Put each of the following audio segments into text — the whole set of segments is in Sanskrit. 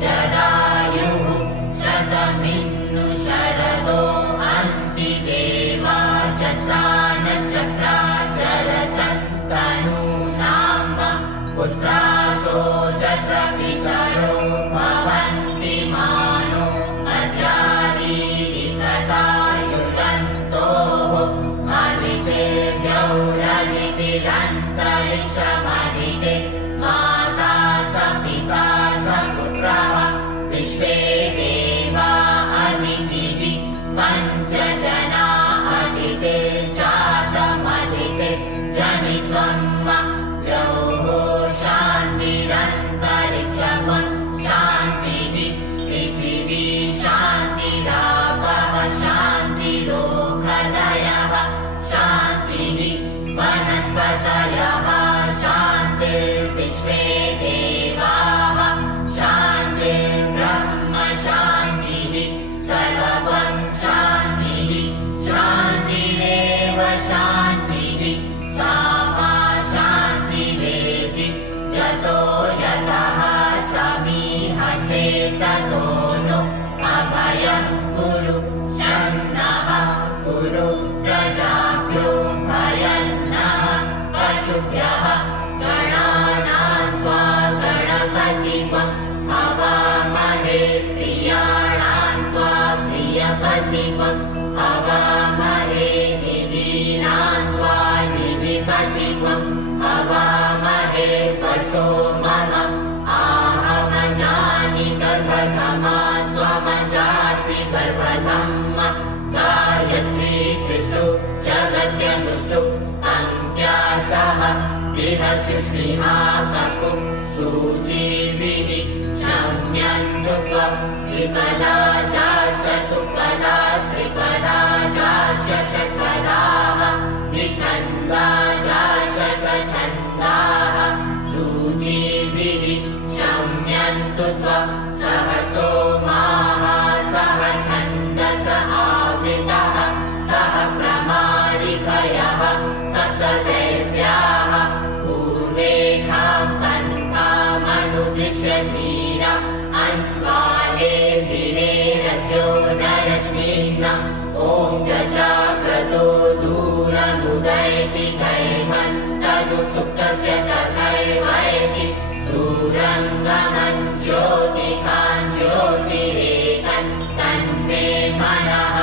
जदायुः शतमिन्नु शरदो अन्ति देवा पतिमम् हवामहे निधीनान्त्वा निधिपतिमम् हवामहे वसो मम आहमजानि गर्भधमा त्वमजासि गर्भधम् गायत्री तिष्ठु जगत्यनुष्ठु अन्त्यासः बृहत्युष्णिहाककुम् सूचीभिः शम्यन्तु त्वम् विपदाचाश्च त्रिपदाचाश्च षट्पदाः द्विछन्दाचाश्च सछन्दाः सूचीभिः शम्यन्तु त्वम् सहसो माः सह छन्दस आवृतः सह प्रमारिकयः सप्तदैव्याः पूर्वेखाम् पन्थामनुदृश्यतीरा अन्वाले भिरेरथ्यो नरश्मिन्ना ॐ चक्रतो दूरमुदैति कैमन्तनु सुप्तस्य तथैवैति दूरङ्गमन् ज्योतिकान् ज्योतिरेकन् तन्मे मनः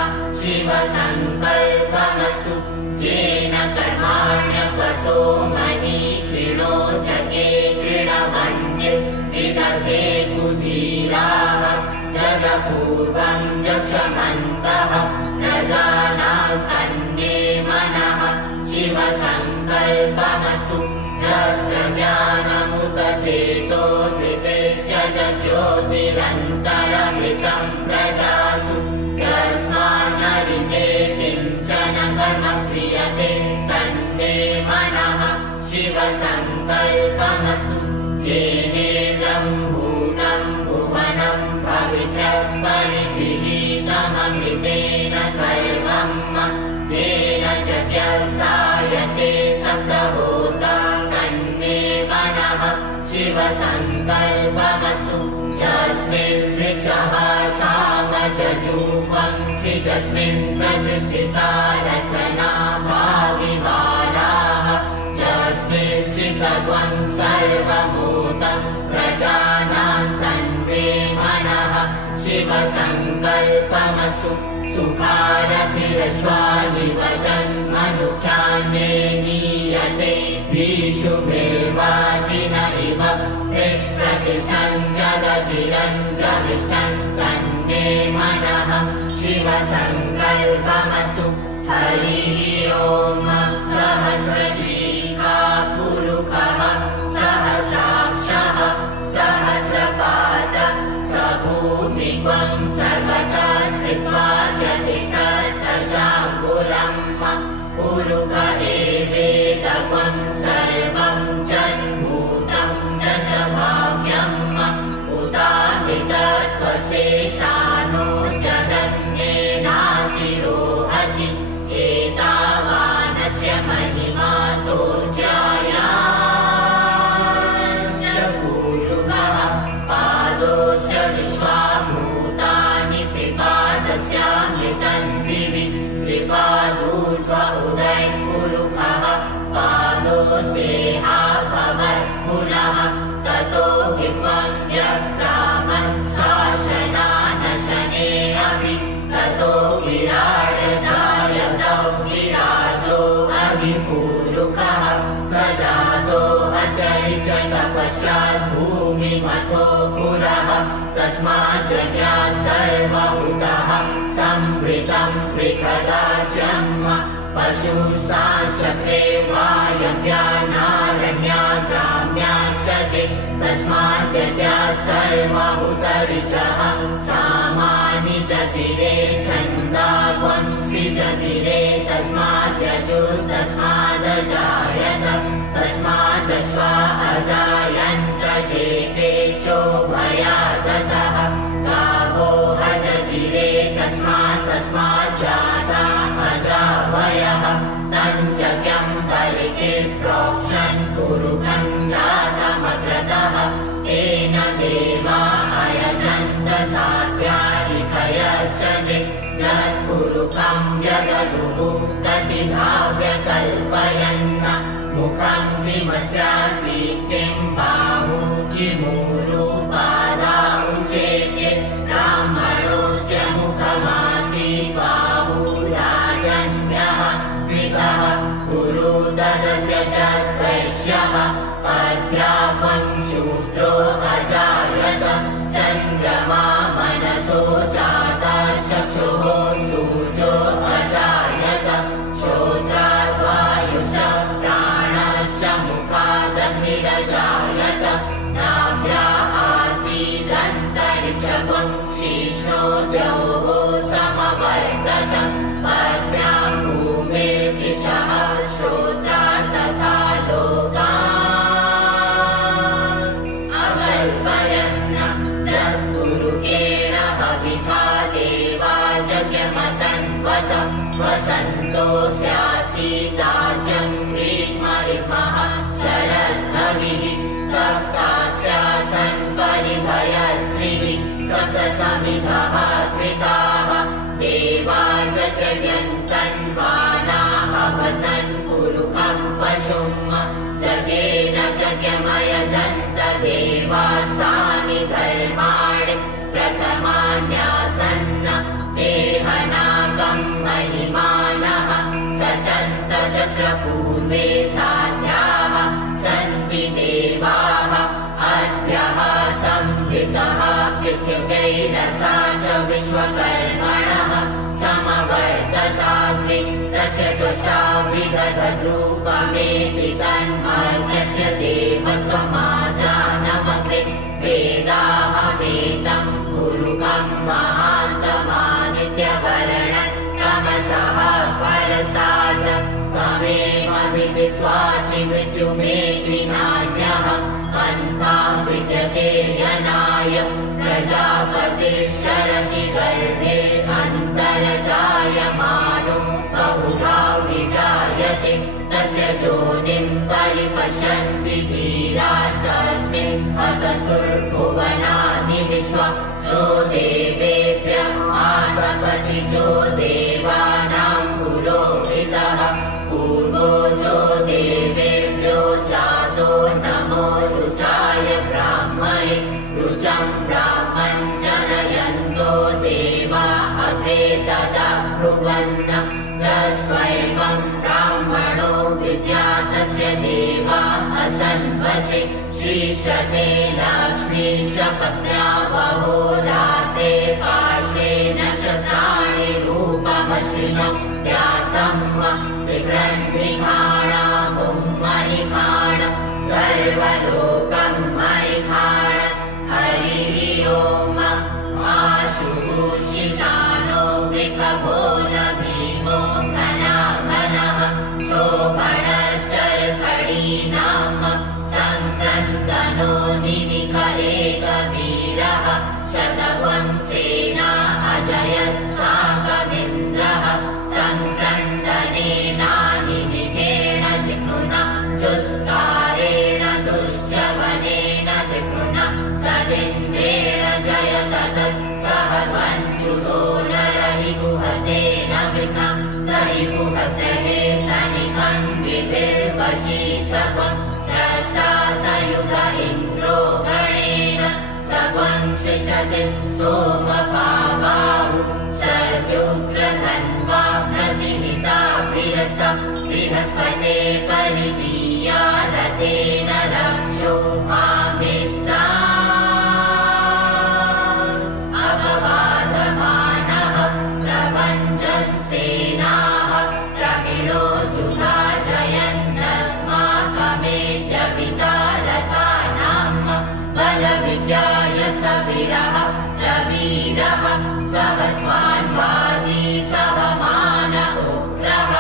शिवसङ्कल्पमस्तु येन कर्माण्यपसो मनी कृणोचके कृणमन्ये विदधे कुधीराः जगपूर्वम् जक्षमन्तः प्रजानाम् तन्मे मनः शिवसङ्कल्पमस्तु जप्रज्ञानमुत चेतो धृतिश्च ज्योतिरन्तरमृतम् प्रजासु यस्मान्नरिते किञ्चन कर्म क्रियते तन्मे मनः शिवसङ्कल्पमस्तु येनेदम् भूतम् भुवनम् भविष्यत् परिगृहीतममृतेन सर्वम् येन च त्यस्तायते सप्तहोता तन्मे मनः शिवसङ्कल्पमस्तु यस्मिन् ऋचः साम जूपम् द्विजस्मिन् प्रतिष्ठिता रचना भाविवाराः यस्मिंश्चितत्वम् सर्वभूतम् प्रजानाम् तन्मे मनः शिवसङ्कल्पमस्तु सुखारतिरश्वानिव जन्मनुख्यान्ये नीयते भीषुभिर्वाचिन इव प्रतिष्ठन् जगचिरम् जविष्ठन् तन्मे मनः शिवसङ्कल्पमस्तु हरिः ॐ सहस्रशीर्षा पुरुषः सहस्राक्षः सहस्रपाद स भूमित्वम् सर्वतः स्थित्वा त्यतिष्ठत्तशाङ्कुलम् पुरुष एवेदत्वम् सर्वम् जन्मभूतम् च भाव्यम् उदामृतत्वशेषानो जगन्येनातिरोहति एतावानस्य महिमातो ज्यायाश्च पूरुषः पादोऽस्य विश्वाभूतानि त्रिपादस्यामृतम् दिवि त्रिपादूर्ध्व उदयपुरुषः पादोऽस्येहा भवत् पुनः ततो विद्वम् व्यक्रामन् शासनानशने अपि ततो विराडजायतौ विराजो अधिपूरुषः स जातो हतैश्च तपश्चात् भूमिमथो पुरः तस्मात् जज्ञात् सर्वभूतः सम्भृतम् पृथदाज्यम् पशुस्ताश्चक्रे वायव्यानारण्यात् ग्राम्याश्च चेत् तस्मात् जज्ञात् सर्वभूतरिचः सामानि च तिरे छन्दावंसि च तिरे तस्मात् यजुस्तस्मादजायत तस्मात् श्वा अजायन्त चेते चोभयाततः गावो हज तिरे तस्मात् जाता अजावयः तञ्चक्यम् कलिके प्रोक्षन् पुरुषम् जातमग्रतः तेन देवा अयजन्त सात्व्यानिकयश्च जत्पुरुषम् व्यदधुः प्रतिधाव्यकल्पयन् मुखम् किमस्यासि किम् बाहु किमूरुपादा उचेते ब्राह्मणोऽस्य मुखमासीत् पूजो अजायत श्रोत्राद्वायुश्च प्राणश्च मुखादग्निरजायत नाभ्या आसीदन्तरिक्षगुं शीर्ष्णोद्योः समवर्तत पद्भ्यां भूमिर्दिशः श्रोत्रात् तथा लोकान् अकल्पयन् जगुरुकेण हविषा देवा जज्ञमतन्वत वसन्तोऽस्यासीताचङ्क्रीग्मरिमः शरद्भविः सप्तास्यासन् परिभयस्त्रिभिः सप्तसमिधः कृताः देवा जगयन्तन्वाना अवतन् पुरुखं पशुम् जगेन जज्ञमयजन्त देवास्तानि धर्माणि प्रथमान्यासन्न देहनागं महिमानः सचन्त चक्रपूर्वे साध्याः सन्ति देवाः अद्भ्यः संहृतः पृथिव्यैरसा च विश्वकर्मणः समवर्तताग्नि तस्य तुष्टा विदधद्रूपमेति तन्मर्त्यस्य देवत्वमाजानमग्रे वेदाहमेतं गुरुकं महान्तमादित्यवर्णन् तमसः परस्तात् त्वमेव विदित्वाति मृत्युमेति नान्यः पन्थां विद्यते यनाय प्रजापतिश्चरति गर्भे अन्तर्जायमानो बहुधा विजायते तस्य जोनिं परिपश्यन्ति धीरास्तस्मिन् अतस्तुर्भुवनानि विश्वा जो देवेभ्य आतपति जो देवानां पुरोहितः पूर्वो जो देवेभ्यो जातो नमो रुचाय ब्राह्मणे रुचं ब्राह्मं जनयन्तो देवा अग्रे तदा ब्रुवन् जस्वैवं ब्राह्मणो विद्यातस्य देवा असन्वशे शीर्षते लक्ष्मीश्च पत्न्या वहोरात्रे पार्श्वे नक्षत्राणि रूपमश्विनं व्यातं विभ्रन्विहाणामुं महिमाण सर्वलोकं महिमाण हरिः ओम् आशुः शिशानो वृषभो न भीमो घनाघनः शोभणश्चर्कणीनाम् सङ्क्रन्दनो निमिष एकवीरः शतवंशेना अजयत् साकमिन्द्रः सङ्क्रन्दनेनानिमिषेण जिह्नुना चुत्कारेण दुश्चवनेन त्रिपुना तदिन्द्रेण जयतत् सह ध्वञ्च्युतो नरहिकुहस्तेन वृथा स हिकुहस्ते सनिकन्विभिर्वशीषकम् स्रष्टा सयुध इन्द्रो गणेन सत्वं सृषजित् सोमपाबाहु शर्युग्रधन्वा प्रतिहिताभिरस्ता बृहस्पते परिदीया रथेन रक्षो मामित्रान् अपवादमानः प्रपञ्चन् सेनाः प्रमिळो जुधा जयन्तस्माकमेत्यभिता रथानाम् बलविद्यायस्तविरः प्रवीरः सहस्वान्वाजी सहमान उग्रः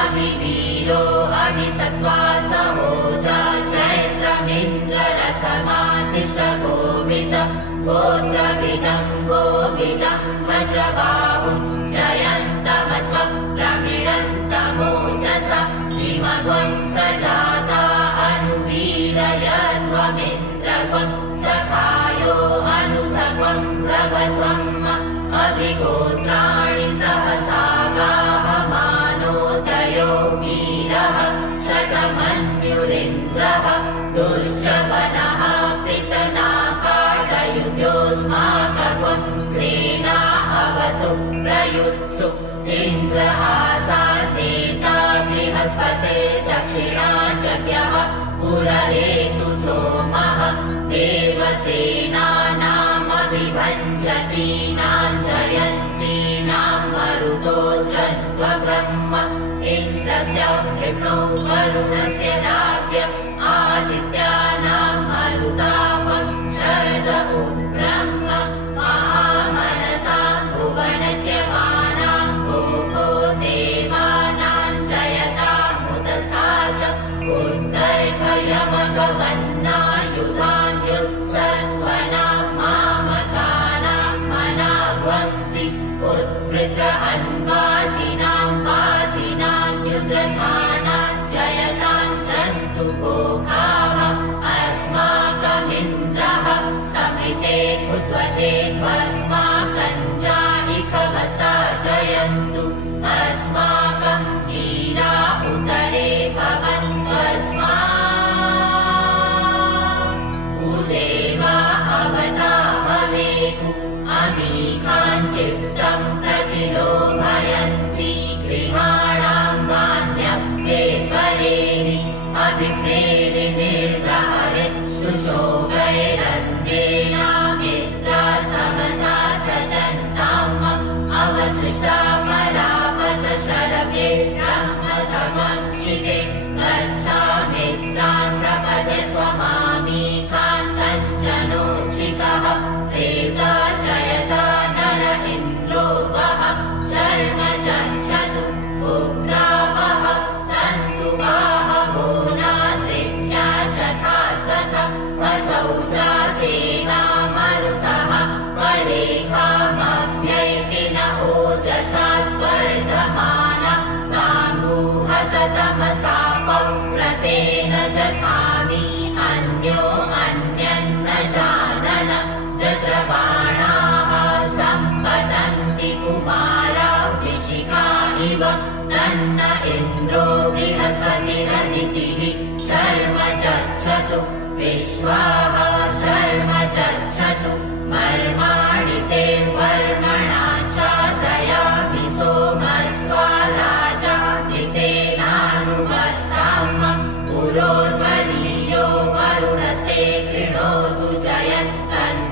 अभिवीरो अभिसत्त्वा सहोजा चैत्रमिन्द्ररथमातिष्ठगोविद गोत्रविदं गोविदं वज्रबाहुं जयन्तमज्वं प्रमिळन्तमोजस विमग्वं सजाता अनुवीरयध्वमिन्द्रग्वं सखायो अनुसग्वं प्रगत्वम् अभिगोत्राणि सहसागाः मानोदयो वीरः शतमन्युरिन्द्रः दुश्चवनः पृतनाकाडयुध्योऽस्माकं सेना अवतु प्रयुत्सु इन्द्रहासार्तेता बृहस्पते दक्षिणा जज्ञः पुरहेतु सोमः देवसेनानामभिभञ्जतीनां जयन्तीनां मरुतो जन्त्वब्रह्म इन्द्रस्य विष्णो वरुणस्य राज्ञ आदित्यानाम् मरुतापम् शर्दो ब्रह्म महामनसाम् भुवनच्यमानाम् गोपो देवानाम् जयतामुदसार्ग उत्तर्भयमगवन्नायुधान्युत्सर्वनाम् मामकानाम् मनावंसि उत्वृत्र अन्वाजिनाम् वाजिनान्युद्रथानाम् जयताम् जन्तु गोखाः अस्माकमिन्द्रः समृते भूत्वचेत्वस्माकञ्जानिखमस्ता जयन्तु अस्माकम् वीरा उतरे भवन्त्वस्मा उदेवा अवता भवेतु अमीकाञ्चित्तम् प्रतिलोभयन्ति गृहाणाम् गान्यप्येपरेणि अभिप्रेरिनिर्दहरित्सुशोगैरन्देनामित्रा समसा सजन्ताम् अवसृष्टा परापत शरवे ब्रह्म समक्षिते गच्छामित्रान् प्रपदे स्वमामीकान् कञ्चनोचिकः प्रेता जयता नर इन्द्रो वः शर्म चक्षतु उग्रावः सन्तु बाहवो नादित्या चथा सथ वसौजा सेना मरुतः परेखामभ्यैति न ओजसा स्पर्धमाना नागूहत तमसा पव्रतेन जधामि अन्यो अन्यन्न जानन जत्रबाणाः सम्पतन्ति कुमारा विशिखा इव तन्न इन्द्रो बृहस्पतिरदितिः शर्म चक्षतु विश्वाः शर्म चक्षतु मर्माणि ते वर्मणा चादयामि सोमस्त्वा राजा कृतेनानुवस्ताम् पुरोर्वरीयो वरुणस्ते कृणोतु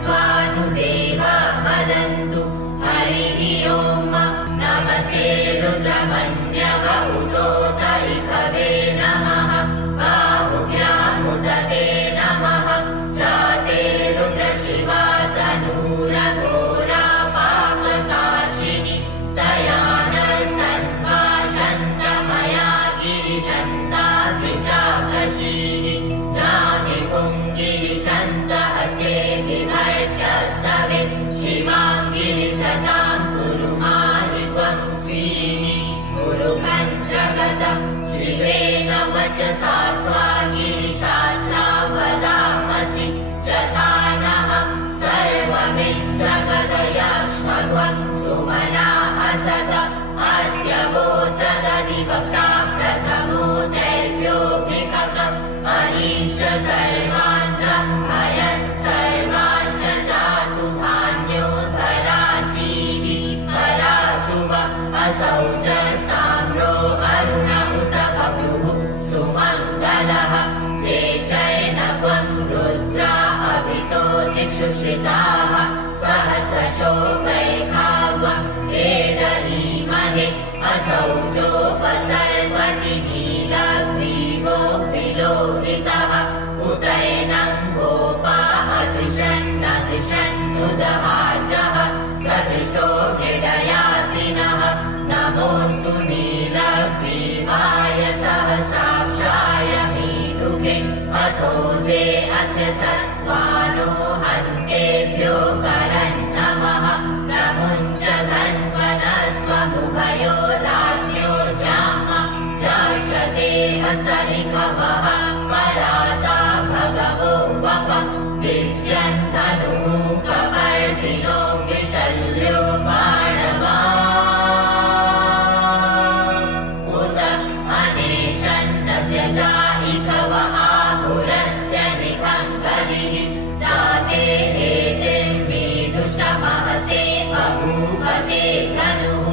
जयन्तन्त्वानुदेवा वदन्तु हरिः ओम् नमस्ते रुद्रमन्यव उदोत इखवे नमः बाहुभ्यामुदते नमः जाते रुद्रशिवा तनूरघोरा पापकाशिनि दयानस्तन्वा शन्तमया गिरिशन्ताभिचाकशीः जामिपुङ्गिरिशन्तहस्ते विभर्त्यस्तवे शिवाङ्गिरिधताम् कुरु माहित्वंसीः कुरु पञ्चगतम् शिवेन वचसा त्वा गिरिशाचा वदामसि जथानहम् सर्वमिज्जगदयाश्मत्वम् सुमना असत अद्य वोचदधिभक्ता प्रथमो दैव्योऽभिकतम् अहीश सर्वाञ्च भयन् सर्वाश्च जातु धान्योद्धराजीः परासुव असौ च स्ताम्रो अरुण उत बभ्रुः सुमङ्गलः चेचैनवम् रुद्रा अभितो दिक्षु श्रिताः सहस्रशो वैखावम् क्रीडलीमहे असौ चोपसर्पति नीलग्रीवो विलोहितः उतैनम् गोपाः दृशन्नुदहाजः सदृष्टो मृडयातिनः नमोऽस्तु नीलग्रीवाय सहस्राक्षाय मीढुके अथो जे अस्य सत्त्वानो हन्तेभ्यो करन्नमः प्रमुञ्च धन्वनस्त्वमुभयो राज्ञो जाम जाशते हस्तनिखवः पराता भगवो वप विज्यन्धनुः कवर्धिनो विशल्यो बाणवा उत अनेशन्नस्य चाइखव आपुरस्य निखङ्कलिः जाते हेतिम् मीढुष्टमहसे बभूवते धनुः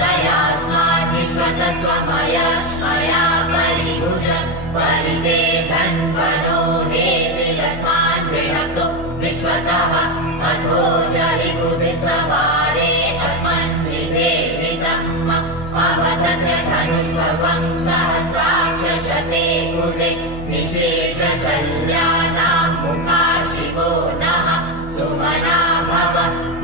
तया स्मार्थिष्वत स्वमयश्मया परिभुज परिते धन्वनो हेतिरस्मान् बृहतो विश्वतः अथो जहि कुतिस्तवारे अस्मन्निधे हितम् अवदत्य धनुष्वं सहस्राक्षशते कृते निशेषशल्यानां मुखाशिवो नः सुमना भव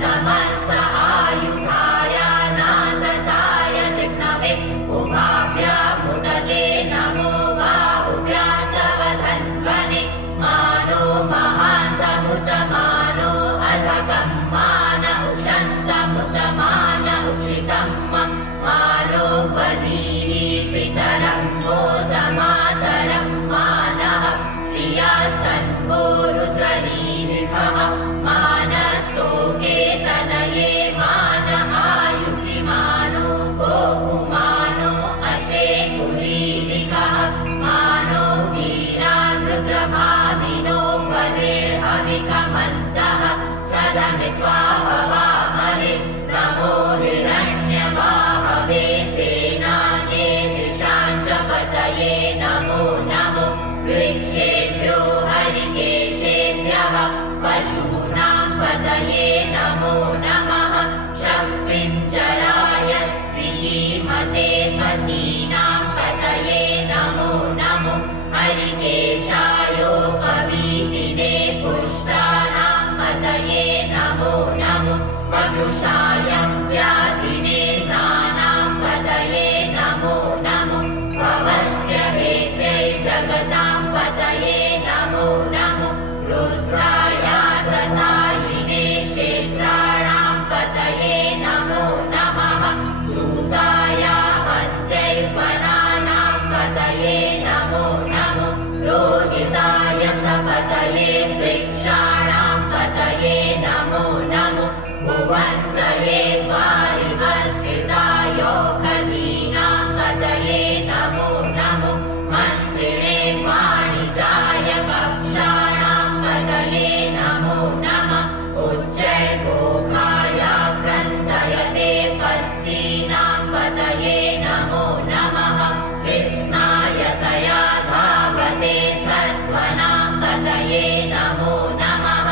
नमस्त आयुधाय नादताय नृग्नवे उभाभ्यामुदते नमो बाहुभ्यां तव धन्वने मानो महान्तमुतमानो अर्भकं मान उषन्तमुतमान उषितं मानो वदीः पितरं मोदमातरं मानः प्रियास्तन्वो रुद्रनीरिभः मानस्तोके तनये मान आयुधि मानो गोकुमानो अशेकुलीलिकः मानो वीरान् रुद्रभामिनो वदेर्हविकमन्तः सदमित्वा हवामहे नमो हिरण्यवाहवे सेनान्ये दिशां च पतये नमो नमो वृक्षेभ्यो हरिकेशेभ्यः पशूनां पतये नमो नमः शक्तिञ्जराय द्विमते पतीनां पतये नमो नमो हरिकेशायोपवीतिने पुष्टानां पतये नमो नमो वपुषायं व्याधिने नानां पतये नमो नमो भवस्य हेत्यै जगतां पतये नमो नमो रुद्राय ददाहिने क्षेत्राणां पतये नमो नमः सूताय हत्यै वनानां पतये नमो नमो रोहिताय सपतये वृक्षाणां पतये नमो नमो भुवन्तये पारिवस्कृतायोखधीनां पतये नमो नमो मन्त्रिणे वाणिजाय कक्षाणां पतये नमो नमः उच्चैर्भोगाय ग्रन्थयते पत्नीनां पतये नमो नमः कृत्स्नाय तया धावते सत्त्वनां पतये नमो नमः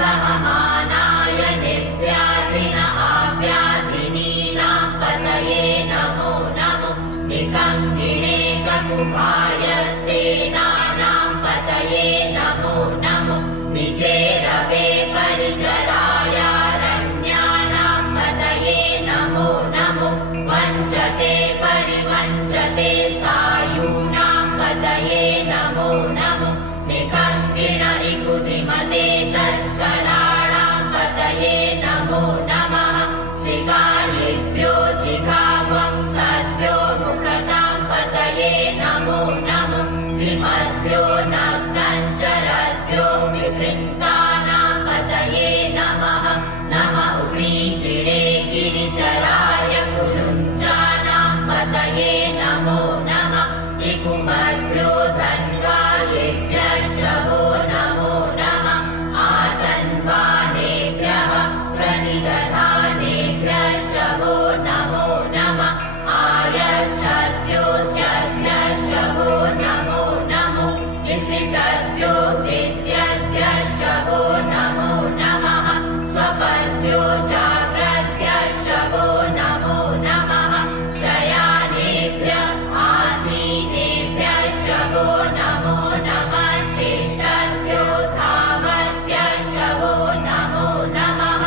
सहमानाय निव्याधिन आव्याधिनीनां पतये नमो नमो निकङ्किणे ककुभायस्तेनानां पतये नमो नमो निचेरवे परिचरायारण्यानां पतये नमो नमो वञ्चते परिवञ्चते सायूनां पतये नमो नमो निकङ्किण इकुधिमते तस्कराणां पतये नमो नमः श्रीकायेभ्यो जिघावंसद्भ्यो मुखतां पतये नमो नमो श्रीमद्भ्यो नग्नञ्चरद्भ्यो विकृन्तानां पतये नमः नमः उग्रीकिणे गिरिचराय कुलुञ्चानां पतये नमो नमः इकुमद्भ्यो धन्वायेभ्यश्च वो नमो नमः आतन्वानेभ्यः प्रणिदधानेभ्यश्च वो नमो नमः आयच्छद्भ्योऽस्यभ्यश्च वो नमो नमो निसिचद्भ्यो विद्यद्भ्यश्च वो नमो नमः स्वपद्भ्यो जाग्रद्भ्यश्च वो नमो नमः शयानेभ्य आसीनेभ्यश्च वो नमो नमस्तेष्टद्भ्यो धावद्भ्यश्च वो नमो नमः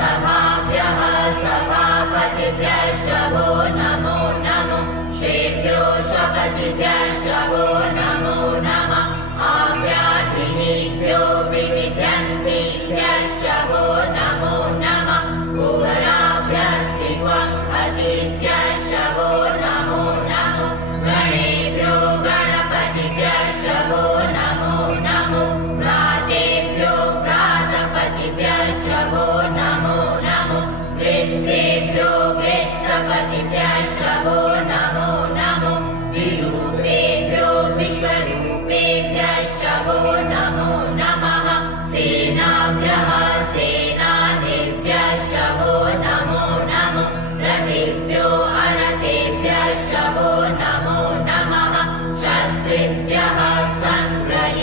सभाभ्यः सभापतिभ्यश्च वो नमो नमो श्वेभ्यो शपतिभ्यश्च वो नमो नमः आव्याधिनीभ्यो विविध्यन्तीभ्यश्च वो नमो नमः कुवराभ्यस्त्रिवङ्खतिभ्यश्च वो नमो नमो गणेभ्यो गणपतिभ्यश्च वो नमो नमो व्रातेभ्यो व्रातपतिभ्यश्च वो नमो नमो वृत्सेभ्यो वृत्सपतिभ्यश्च वो नमो नमो विरूपेभ्यो विश्वरूपेभ्यश्च वो नमो नमः सेनाभ्यः सेनानीभ्यश्च वो नमो नमो रथेभ्यो अरथेभ्यश्च वो नमो नमः क्षत्रिभ्यः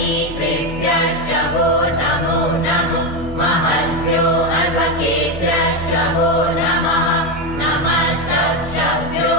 सङ्ग्रहीतृभ्यश्च वो नमो नमो महद्भ्यो अर्भकेभ्यश्च वो नमः नमस्तक्षभ्यो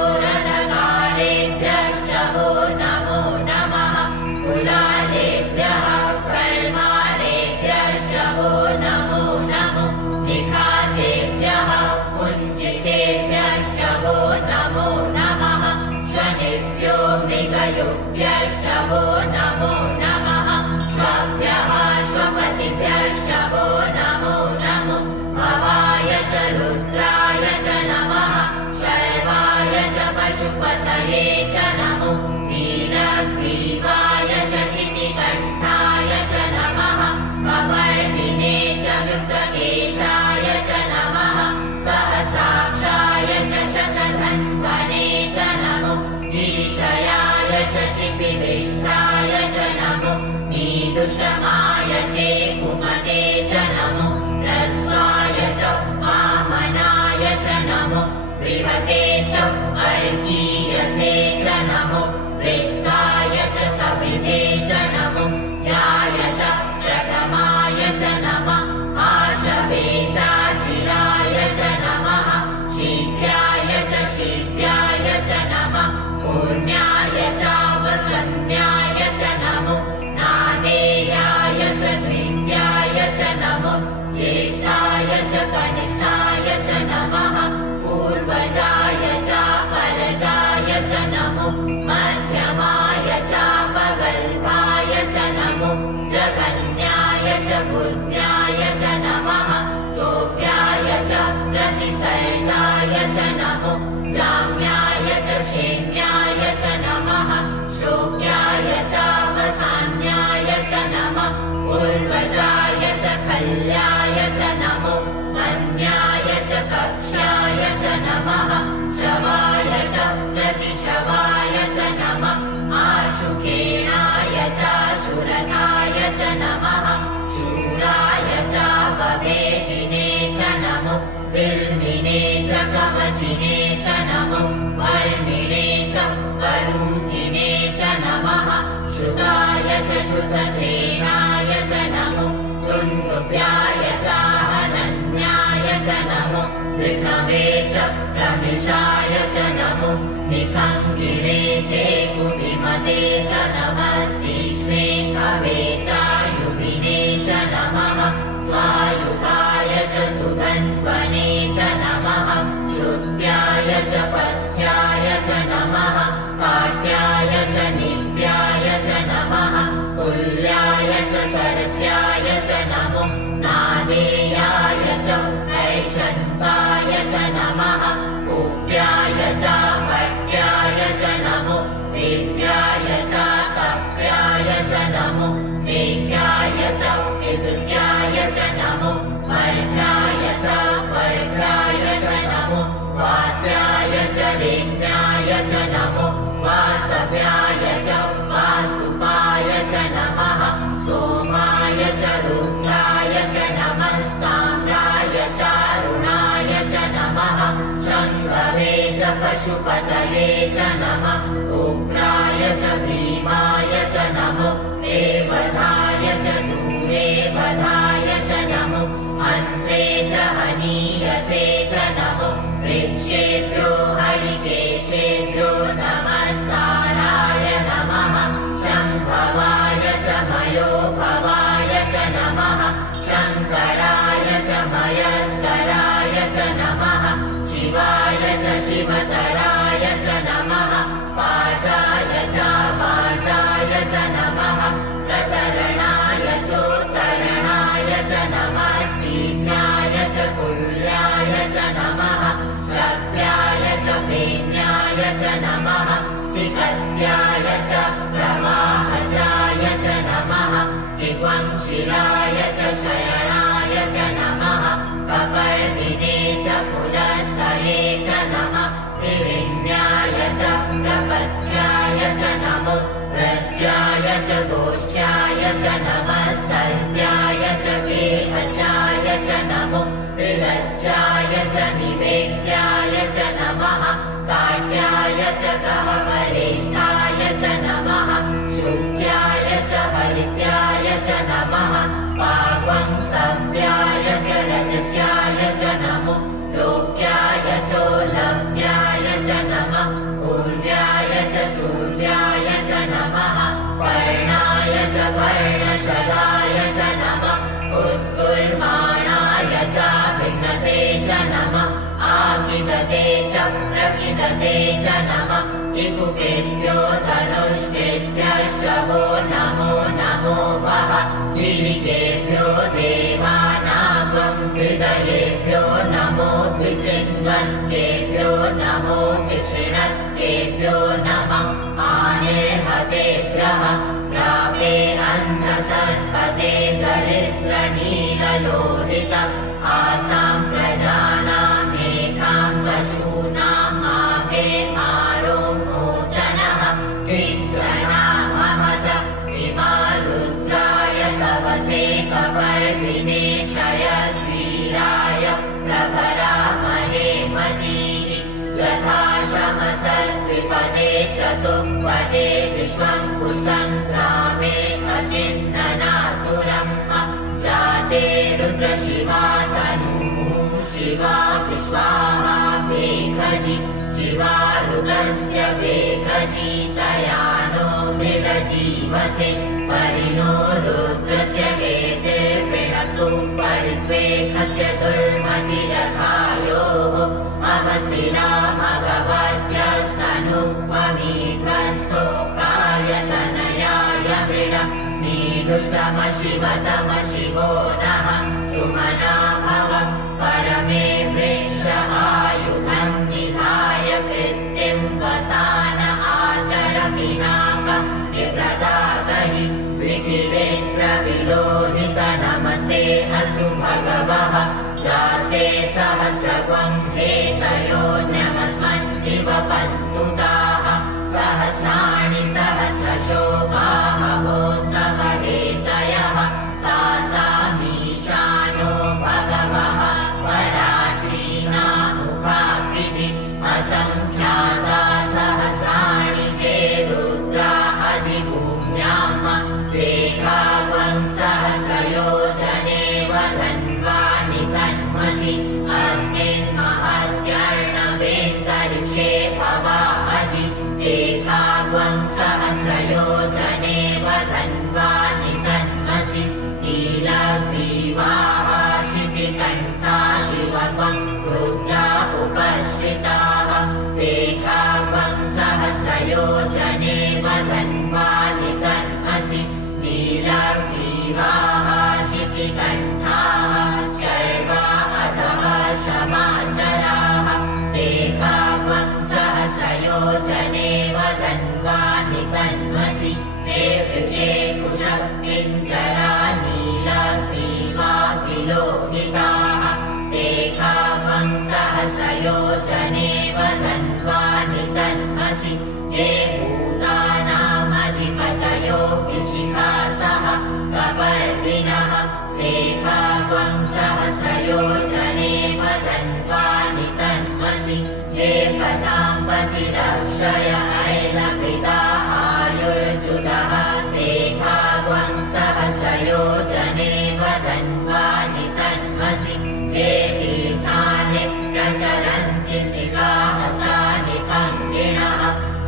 पशुभ्यश्च वो नमो नमः श्वभ्यः श्वपतिभ्यश्च वो नमो नमो भवाय च रुद्राय च नमः शर्वाय च पशुपतये च नमो नीलग्रीवाय च शितिकण्ठाय च नमः कपर्दिने च वृत्तकेशाय च नमः सहस्राक्षाय च शतधन्वने च नमो गिरिशयाय च शिपिविष्टाय च नमो मीदुषमाय चेकुमते च नमो ह्रस्वाय च वामनाय च नमो बृहते च अर्कीयसे च नमो वृत्ताय च सवृते च नमो याय च प्रथमाय च नमः आशवे चाचिराय च नमः शीघ्राय च शीघ्राय च नमः पूर्ण्याय चावसन्याय च नमो नादेयाय च द्वितीयाय च नमो ज्येष्ठाय च कनिष्ठाय च नमः पूर्वजाय चापरजाय च नमो मध्यमाय चापगल्भाय च नमो जघन्याय च बुद्ध्याय च नमः सोऽप्याय च प्रतिसर्जाय च नमो जाम्याय च शेन्याय च नमः श्लोक्याय चावसान्याय च नमः पूर्वजाय च खल्याय च नमो मन्याय च कक्ष्याय च नमः शवाय च प्रतिशवाय च नमः आशुकेणाय चाशुरथाय च नमः शूराय चापवेदिने च नमो बिल्मिने च कवचिने च नमो वर्मिणे च वरूथिने च नमः श्रुताय च श्रुतसेनाय च नमो दुन्दुभ्याय चाहनन्याय च नमो विष्णवे च प्रमिषाय च नमो निखङ्गिणे चेकुतिमते च नमस्तीक्ष्णे कवे चायुधिने च नमः स्वायुधाय च सुधन्वने च नमः श्रुत्याय च पथ्याय च नमः काट्याय च निव्याय च नमः कुल्याय च सरस्याय च नमो नादेयाय च ऐषन्ताय च नमः कूप्याय च भट्याय च नमो वेद्याय च तप्याय च नमो वेद्याय च विदुत्याय च नमो वर्ध्याय च वर्ध्याय च नमो वाद्याय च लेम्याय च नमो वास्तव्याय च वास्तुपाय च नमः सोमाय च रुद्राय च नमस्ताम्राय चारुणाय च नमः शम्भवे च पशुपतये च नमः उग्राय च भीमाय च नमो देवधाय च दूरे वधाय च नमो अन्त्रे च हनीयसे च नमो वृक्षेभ्यो हरिकेशेभ्यो नमस्काराय नमः शम्भवाय च मयोभवाय च नमः शङ्कराय च मयस्कराय च नमः शिवाय च शिवतराय च नमः वाचाय च वाचाय च नमः प्रतरणाय चोत्तरणाय च नमस्तीर्णाय च कुल्याय च नमः शक्त्याय च फेन्याय च नमः सिकत्याय च प्रवाहजाय च नमः विद्वंशिलाय च शयनाय च नमः कपर्दिने च पुलस्तये च नमः हिरण्याय च प्रपत्याय च नमो व्रज्याय च गोष्ठ्याय च नमस्तल्प्याय च गेहजाय च नमो विरज्जाय च निवेद्याय च नमः काट्याय च गहवरिष्ठाय च नमः श्रुत्याय च हरित्याय च नमः पाग्वंसव्याय च रजस्याय च नमो लोक्याय चोलभ्याय च नमः पूर्व्याय च सूर्याय च नमः वर्णाय च वर्णशलाय च नमः उत्कुर्माणाय च विघ्नते च नमः आखिदते च प्रखिदते च नमः इकुप्रेभ्यो धनुष्भ्यो पशवो नमो नमो वः गिरिकेभ्यो देवानागं हृदयेभ्यो नमो विचिन्वन्तेभ्यो नमो विचिणत्तेभ्यो नमः आनेहतेभ्यः प्रापे अन्धसस्पते दरिद्रनीललोहित आसां प्रजानामेकां पशूनाम् आपे आरो मोचनः किञ्चनामहत विमारुद्राय तवसे कपर्दिने शयद्वीराय प्रभरामहे महीः जथाशमसद्विपदे चतुःपदे विश्वं पुष्टं ग्रामे अचिन्ननातुरम् जाते रुद्रशिवा तनूः शिवा विश्वाहा वेखजि शिवा रुद्रस्य वेखजितयानो मृडजीवसे परिणो रुद्रस्य हेतिर्वृणतु परित्वेखस्य दुर्मतिरथायोः अगस्तिनामगवद्यस्तनुपमीध्वस्तोकायतनयाय मृड नीडुषम शिवतम शिवो नः सुमना भव परमे वृषहायुधं निधाय कृत्तिं वसान आचर पिनाकं विप्रदागहि विधिवेन्द्रविलोहित नमस्ते अस्तु भगवः जास्ते सहस्रगं हेतयो नमस्मन्ति वपन्तुताः सहस्राणि सहस्रशो बाहवोस्तव हेतयः तासामीशानो भगवः पराचीना मुखाकृति असङ्ख्याता सहस्राणि चे रुद्रा अधिभूम्याम् रेखावं सहस्रयोजने वधन्वानि तन्मसि अस्मिन् महत्यर्णवेन्तरिक्षे भवामहि रेखावं सहस्रयोजने वधन्वानि तन्मसि नीलग्रीवाशितिकण्ठादिवं रुद्रा उपश्रिताः रेखावं सहस्रयोजने वधन्वानि तन्मसि नीलग्रीवाः शितिकण्ठाः शर्वा अधः शमाचराः रेखावं सहस्रयोजने वधन्वानि तन्मसि चेवृषे कुशः पिञ्जरा नीलग्रीवा विलोहिताः रेखावं सहस्रयोजने वधन्वानि तन्मसि चे भूतानामधिपतयो विशिखासः कपर्दिनः रेखावं सहस्रयोजने वधन्वानि तन्मसि जे पदाम्पतिरक्षय ऐलभृताः आयुर्जुतः रेखावं सहस्रयोजने वधन्वानि तन्मसि जे तीर्थानि प्रचरन्ति सिकाहसानि खङ्गिणः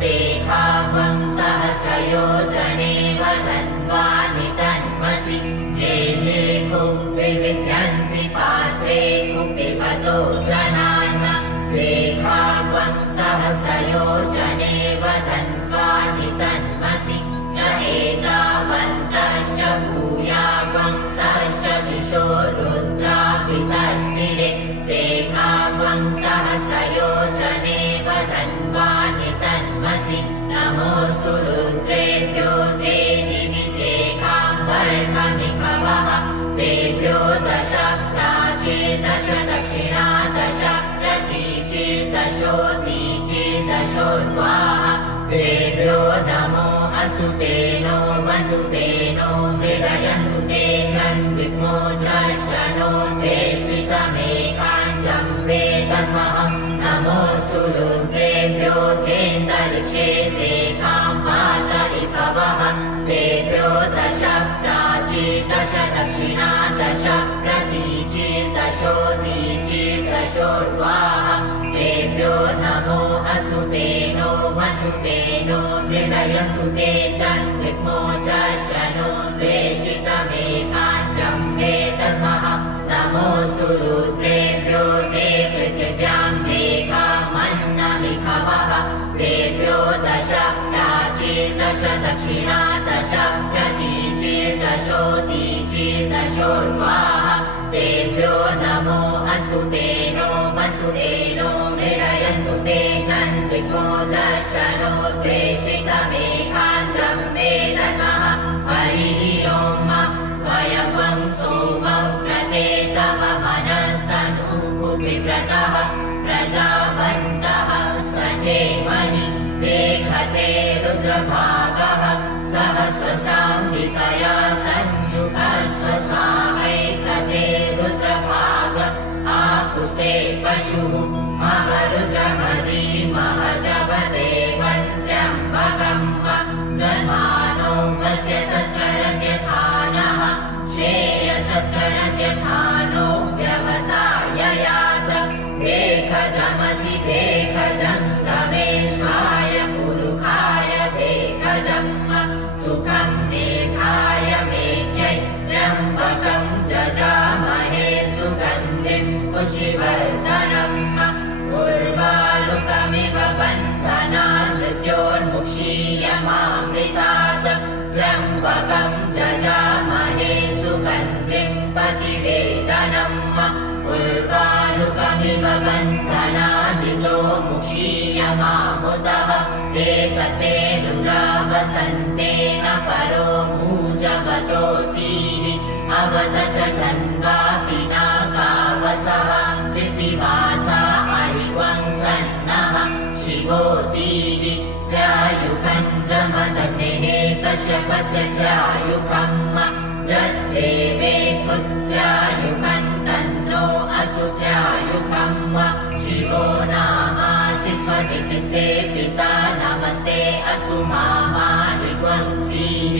रेखावं सहस्रयोजने वधन्वानि तन्मसि जे विविध्यन्ति पात्रे कुपिबतो जनान् रेखावं सहस्रयोजने वधन्वानि तन्मसि च एतावन्तश्च भूयावं सहस्र दिशो रुद्रापितस्तिरे रेखावं सहस्रयोजने वधन्वानि तन्मसि नमोऽस्तु रुद्रेभ्यो जे दिवि चेखाम्बर्कमिकवः तेभ्यो दश प्राचीर्दश दक्षिणा दश प्रतीचीर्दशोत्तीचीर्दशोर्ध्वाः तेभ्यो नमो अस्तु तेनो वन्तु तेनो मृडयन्तु ते जन्विमोचश्चनो ज्येष्ठितमेकाञ्चं वेदन्महं नमोऽस्तु रुद्रेभ्यो चेन्तरिक्षे चेखां पातरिभवः तेभ्यो दश प्राचीर्दश दक्षिणा दश प्रतीचीर्दशोत्तीचीर्दशोर्ध्वाः तेभ्यो नमो अस्तु तेनो वन्तु तेनो मृडयन्तु ते जन्विमोचश्चनो द्वेष्टितमेकाञ्चं वेदन्महं नमोऽस्तु रुद्रेभ्यो जे पृथिव्यां जेखामन्नमिखवः तेभ्यो दश प्राचीर्दश दश दक्षिणा दश प्रतीचीर्दशोतीचीर्दशोर्वाः तेभ्यो नमो अस्तु तेनो वन्तु तेनो मृडयन्तु ते चन्द्रिको दशनो द्वेष्टितमेकाञ्चं वेदनः हरिः ॐ वयवं सोमव्रते तव मनस्तनूपुविव्रतः प्रजावन्तः सचेमहि देखते रुद्रभागः सहस्रसाम्बिकया तञ्जुकस्वसाहैकते रुद्रभाग आपुस्ते पशुः महरुद्रमदीमहजवदेवन्त्र्यम्बकम् जन्मानो वस्य सस्करन्यथानः श्रेयसस्करन्यथानो व्यवसाययात भेखजमसि भेखजङ्गमेश्वाय पुरुखाय भेखजम् सुखम् मेघाय मेघ्यै त्र्यम्बकम् जजामहे सुगन्धिम् कुशिवर्धनम् उर्वारुकमिव बन्धनान् मृत्योर्मुक्षीयमामृतात् त्र्यम्बकम् जजामहे सुगन्धिम् पतिवेदनम् उर्वारुकमिव बन्धनादितो मुक्षीयमामुतः एकते रुद्रावसन्तेन परो मूजवतोतीः अवतत गङ्गापिनाकावसः कृतिवासा हरिवंसन्नः शिवोतीः त्रायुकम् जमदग्नेः कश्यपस्य त्रायुकम् जद्देवे पुत्रायुकम् तन्नो अस्तु त्रायुकम् शिवो नामासि स्वतिस्ते पिता नमस्ते अस्तु मामायुक्वंसीः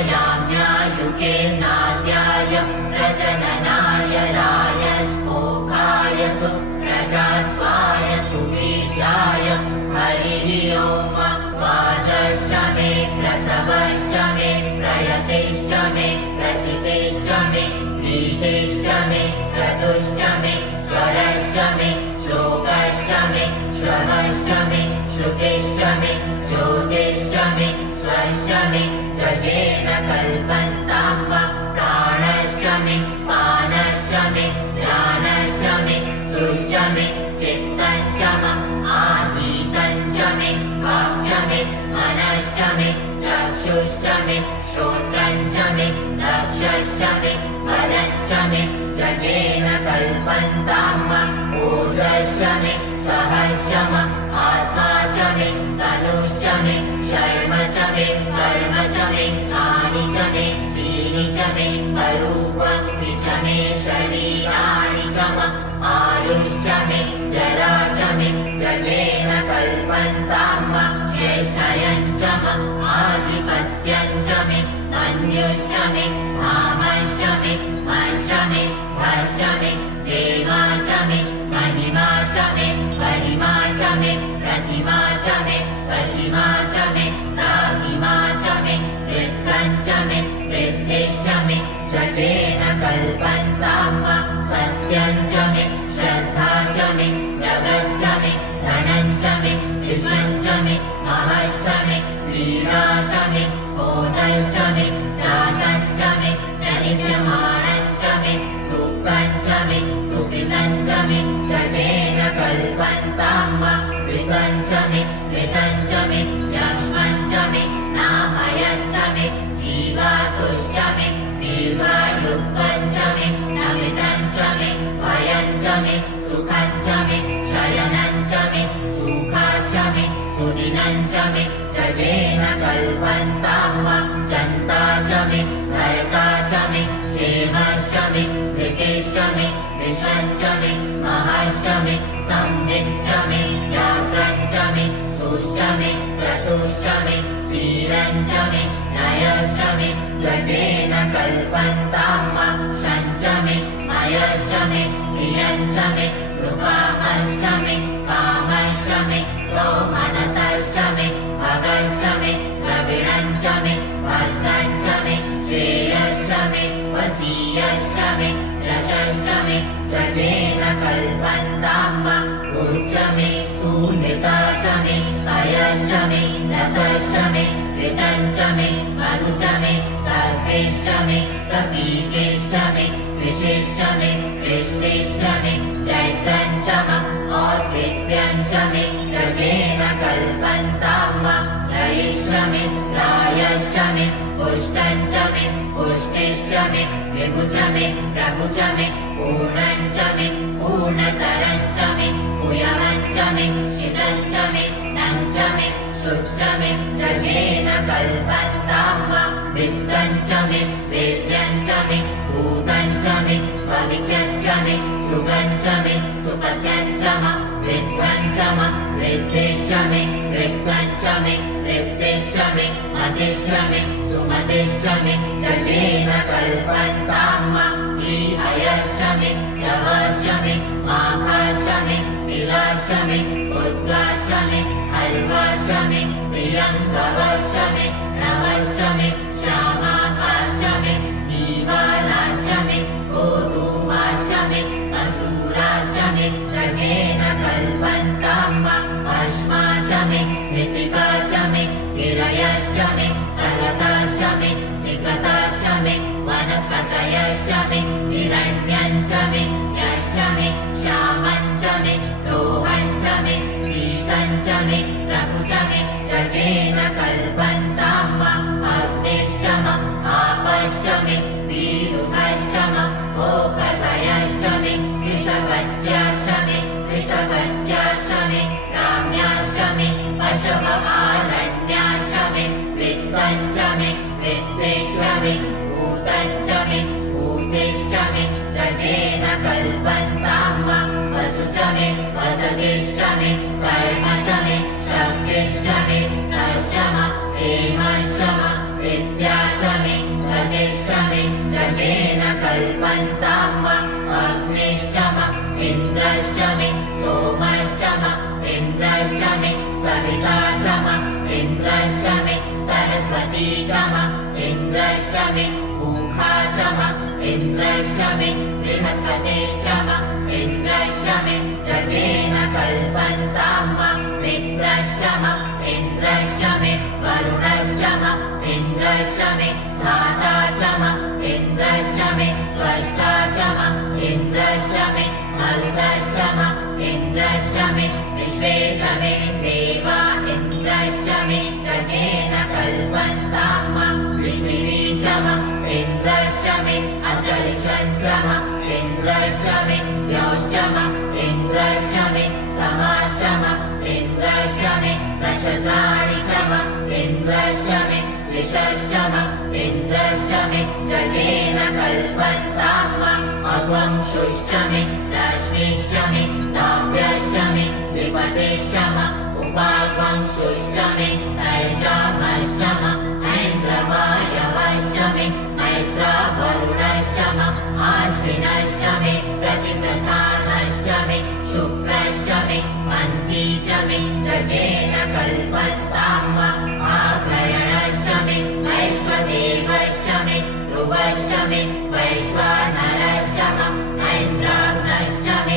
निवर्तयाम्यायुके नाद्याय प्रजननाय रायस्पोखाय सुप्रजास्वाय सुवीर्याय हरिः ॐ वाचश्च मे प्रसवश्च मे प्रयतिश्च मे प्रसितिश्च मे प्रीतिश्च मे क्रतुश्च मे स्वरश्च मे श्लोकश्च मे श्रवश्च मे श्रुतिश्च मे ज्योतिश्च मे स्वश्च मे जगेन कल्पन्ताम्ब प्राणश्च मे पानश्च मे ध्यानश्च मे सुश्च मे चित्तञ्च मम आधीतञ्च मे वाक्च मे मनश्च मे चक्षुश्च मे श्रोत्रञ्च मे लक्षश्च मे बलञ्च मे जगेन कल्पन्ताम्ब ओजश्च मे सहश्च मम आत्मा च मे तनुश्च मे शर्म च मे कर्म च मे कानि च मे दीनि च मे परूपक्ति च मे शरीराणि च मम आयुश्च मे जरा च मे जगेन कल्पन्ताम्ब ज्येष्ठयञ्च मम आधिपत्यञ्च मे मन्युश्च मे धामश्च मे मश्च मे भश्च मे जेमा च मे महिमा च मे परिमा च मे प्रतिमा च मे प्रतिमा च मे राहिमा च मे वृत्तञ्च मे वृद्धिश्च मे जगेन कल्पन्ताम्ब सत्यञ्च मे श्रद्धा च मे जगच्च मे धनञ्च मे विश्वञ्च मे महश्च मे क्रीडा च मे बोधश्च मे जातञ्च मे चरित्यमाणञ्च मे सुखञ्च मे सुपितञ्च मे जगेन कल्पन्ताम्ब ऋतञ्च मे ऋतञ्च मे लक्ष्मञ्च मे नामयञ्च मे जीवातुश्च मे दीर्घायुत्वञ्च मे नमितञ्च मे भयञ्च मे सुखञ्च मे शयनञ्च मे सुखाश्च मे सुदिनञ्च मे जगेन कल्पन्ताम्ब जन्ता च मे धर्ता च मे क्षेमश्च मे धृतिश्च मे विश्वञ्च मे महश्च मे संविच्च मे यात्रञ्च मे सुश्च मे प्रसुश्च मे शीलञ्च मे नयश्च मे जगेन कल्पन्ताम्ब शञ्च मे मयश्च मे प्रियञ्च मे मृगामश्च मे कामश्च मे सौमनसश्च मे भगश्च मे द्रविणञ्च मे भद्रञ्च मे श्रेयश्च मे वसीयश्च मे यशश्च मे जगेन कल्पन्ताम्ब ऊर्ज मे सुनृता च मे रसश्च मे रसश्च मे कृतञ्च मे मधुच मे सर्वेश्च मे सपीकेश्च मे कृषिश्च मे कृष्टिश्च मे चैत्रञ्च औद्वित्यञ्च मे जगेन कल्पन्ताम् रयिश्च मे रायश्च मे पुष्टञ्च मे पुष्टिश्च मे विभुच मे प्रभुच मे पूर्णञ्च मे पूर्णतरञ्च मे पुयवञ्च मे शितञ्च मे नञ्च मे शुच्च मे जगेन कल्पन्ताम् वित्तञ्च मे वेद्यञ्च मे भूतञ्च मे पवित्रञ्च मे सुगञ्च मे सुपथ्यञ्च विद्वञ्च वृद्धिश्च मे ऋक्वञ्च मे ऋप्तिश्च मे मतिश्च मे सुमतिश्च मे जगेन कल्पन्ताम् ईहयश्च मे जवश्च मे माघश्च मे तिलाश्च मे उद्वाश्च मे हल्वाश्च मे प्रियङ्गवश्च मे नवश्च मे श्यामाश्च मे दीवानाश्च मे गोधूमाश्च मे मसूराश्च मे जगेन कल्पन्ताम् अश्मा च मे मृत्तिका च मे गिरयश्च मे पर्वताश्च मे सिकताश्च मे वनस्पतयश्च मे हिरण्यञ्च मे यश्च मे श्यामञ्च मे लोहञ्च मे सीसञ्च मे प्रभुच मे जगेन कल्पन्ताम् अग्निश्च आपश्च मे वीरुहश्च ओकतयश्च मे कृषवच्याश्च मे कृषवच्याश्च मे राम्याश्च मे पशवहारण्याश्च मे वित्तञ्च मे वित्तिश्च मे भूतञ्च मे भूतिश्च मे जगेन कल्पन्ताम् वसुच मे वसतिश्च मे कर्म च मे शक्तिश्च मे नश्च हेमश्च विद्या च मे गतिश्च मे जगेन कल्पन्ताम् अग्निश्च इन्द्रश्च मे सोमश्च इन्द्रश्च मे सविता च इन्द्रश्च मे सरस्वती च इन्द्रश्च मे मुखा च इन्द्रश्च मे बृहस्पतिश्च इन्द्रश्च मे जगेन कल्पन्ताम् मित्रश्च इन्द्रश्च मे वरुणश्च इन्द्रश्च मे धाता च इन्द्रश्च मे त्वष्टा च इन्द्रश्च मे मरुतश्च इन्द्रश्च मे विश्वे च मे देवा इन्द्रश्च मे जगेन कल्पन्ताम् पृथिवी च इन्द्रश्च मे अन्तरिक्षञ्च इन्द्रश्च मे योश्च इन्द्रश्च मे समाश्च इन्द्रश्च मे नक्षत्राणि च इन्द्रश्च मे दिशश्च इन्द्रश्च मे जगेन कल्पन्ताम् अग्वंशुश्च मे रश्मिश्च मे ताम्रश्च मे द्विपतिश्च उपाग्वंशुश्च मे तैजामश्च ऐन्द्रवायवश्च मे मैत्रावरुणश्च आश्विनश्च मे प्रतिप्रस्थानश्च मे शुक्रश्च मे मन्ती च मे जगेन कल्पन्ताम् आग्रयणश्च मे वैश्वदेवश्च मे ध्रुवश्च मे वैश्वानरश्च ऐन्द्राग्नश्च मे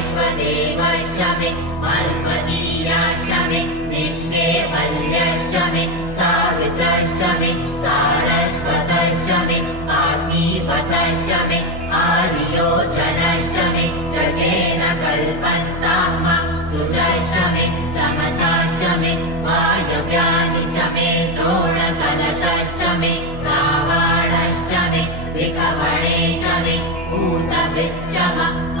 महावैश्वदेवश्च मे पर्वतीयाश्च मे निष्केवल्यश्च मे सावित्रश्च मे सारस्वतश्च मे आग्निवतश्च मे आर्योचनश्च मे जगेन कल्पन्ताम् सुजश्च मे चमसाश्च मे वायव्यानि च मे द्रोणकलशश्च मे रावाणश्च मे विकवणे च मे भूतभृच्च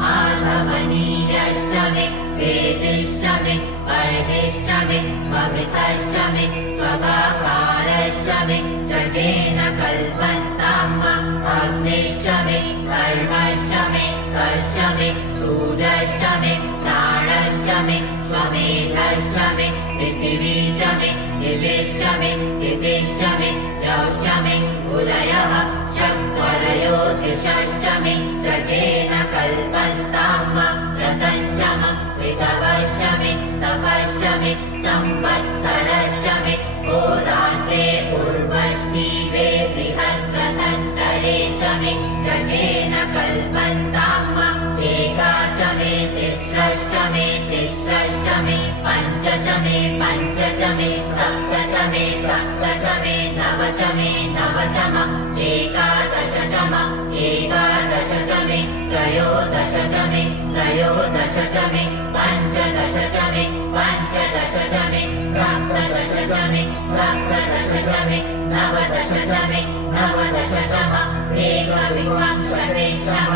माधवनीयश्च मे वेदिश्च मे पर्हिश्च मे ववृतश्च मे स्वगाकारश्च मे जगेन कल्पन्ताम् अग्निश्च मे कर्मश्च मे कश्च मे सूर्यश्च मे प्राणश्च मे स्वमेधश्च मे पृथिवी च मे दिदिश्च मे दिदिश्च मे यौश्च मे कुलयः चत्वरयो दिशश्च मे जगेन कल्पन्ताम् रतञ्च ऋतवश्च मे तपश्च मे संवत्सरश्च मे होरात्रे उर्वष्टिवे बृहद्रथन्तरे च मे जगेन कल्पन्ताम् एका च मे तिस्रश्च मे पञ्च पञ्च च मे पञ्च च मे सप्त च मे सप्त च मे नव च मे नव च म एकादश च म एकादश च मे त्रयोदश च मे त्रयोदश च मे पञ्चदश च मे पञ्चदश च मे सप्तदश च मे सप्तदश च मे नवदश च मे नवदश च म एकविंशतिश्च म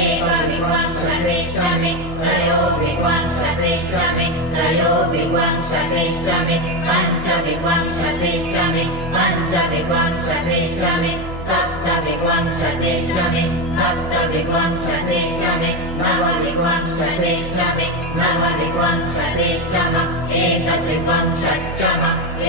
एकविंशतिश्च मे त्रयोविंशतिश्च मे त्रयोविंशतिश्च मे पञ्चविंशतिश्च मे पञ्चविंशतिश्च मे सप्तविंशतिश्च मे सप्तविंशतिश्च मे नवविंशतिश्च मे नवविंशतिश्च म एकत्रिंशच्च म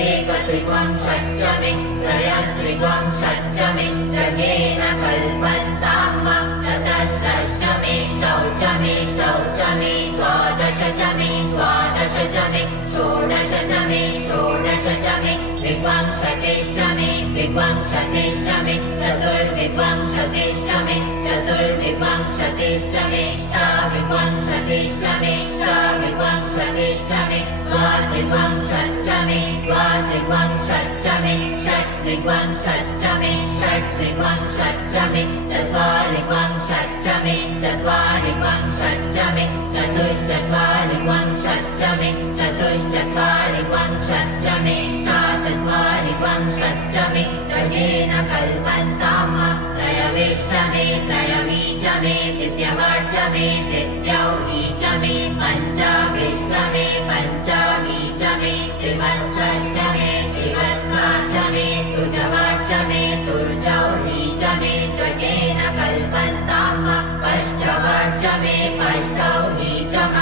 एकत्रिंशच्च मे त्रयस्त्रिंशच्च मे जगेन कल्पन्तां म चतस्रश्च मे ष्टौ च मे ष्टौ च मे द्वादश च मे द्वादश च मे षोडश च मे षोडश च मे विंशतिश्च मे विंशतिश्च मे चतुर्विंशतिश्च मे चतुर्विंशतिश्च मे ष्टाविंशतिश्च मे ष्टाविंशतिश्च मे द्वात्रिंशच्च मे द्वात्रिंशच्च मे षट्त्रिंशच्च मे षट्त्रिंशच्च मे चत्वारिंशच्च मे चत्वारिंशच्च मे चतुश्चत्वारिंशच्च मे चतुश्चत्वारिंशच्च मे ष्टाचत्वारिंशच्च मे जगेन कल्पन्तां म त्रयविश्च मे त्रयवी च मे तिथ्यवर्च मे तिथ्यौही च मे पञ्चाविश्च मे पञ्चावी च मे त्रिवत्सश्च मे त्रिवत्सा च मे तुजवर्च मे तुर्जौही च मे जगेन कल्पन्तां म पष्टवर्च मे पष्टौही च म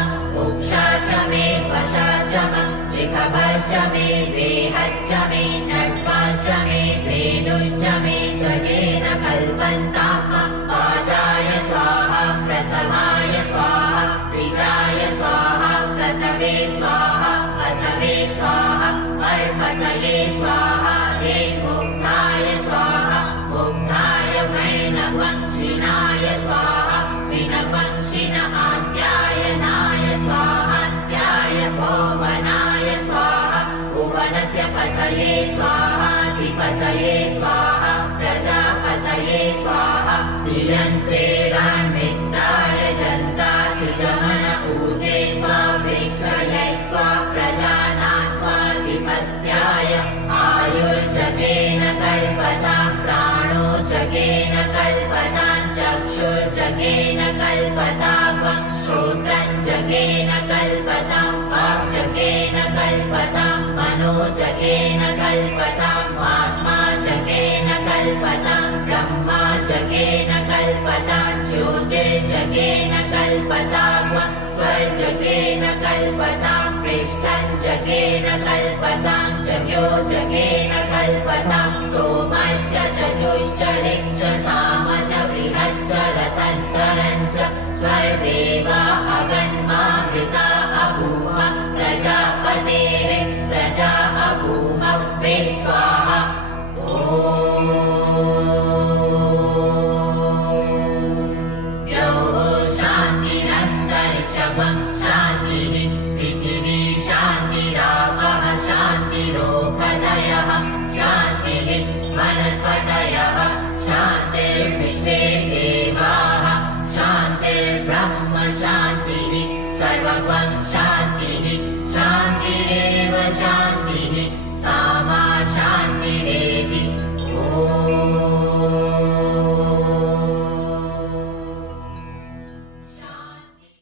उक्षा च मे वशा च म ऋखभश्च मे वेहच्च मे नट्वाश्च मे धेनुश्च मे जगेन कल्पन्तां म पाजाय स्वाहा प्रसवाय स्वाहा प्रिजाय स्वाहा प्रतवे स्वाहा असवे स्वाहा अर्पतये स्वाहा हे मुग्धाय स्वाहा मुग्धाय वैनवंशिनाय स्वाहा विनवंशिन आद्यायनाय स्वाहात्याय भुवनाय स्वाहा भुवनस्य पतये स्वाहाधिपतये स्वाहा प्रजापतये स्वाहा प्रियन्त्रेरान्विताय जन्तासि जमन ऊजे त्वा विश्वयै त्वा प्रजानात्वाधिपत्याय आयुर्जगेन कल्पतां प्राणो जगेन कल्पतां चक्षुर्जगेन कल्पतां श्रोत्रं जगेन कल्पतां वाक्जगेन कल्पतां मनो जगेन कल्पतां आत्मा जगेन कल्पतां ब्रह्मा जगेन कल्पतां ज्योतिर्जगेन कल्पतां स्वर्जगेन कल्पतां पृष्ठं जगेन कल्पतां जगो जगेन कल्पतां सोमश्च चजुश्च ऋक् च साम च बृहच्च रतन्तरं च स्वर्देवा अगन्माविता अभूम प्रजापतेः प्रजा अभूम वे स्वाहा ॐ द्यौः शान्तिरन्तरिक्षं शान्तिः पृथिवी शान्तिरापः शान्तिरोपदयः शान्तिः वनस्पतयः शान्तिर्विश्वे देवाः शान्तिर्ब्रह्म शान्तिः सर्वं शान्तिः शान्तिरेव शान्तिः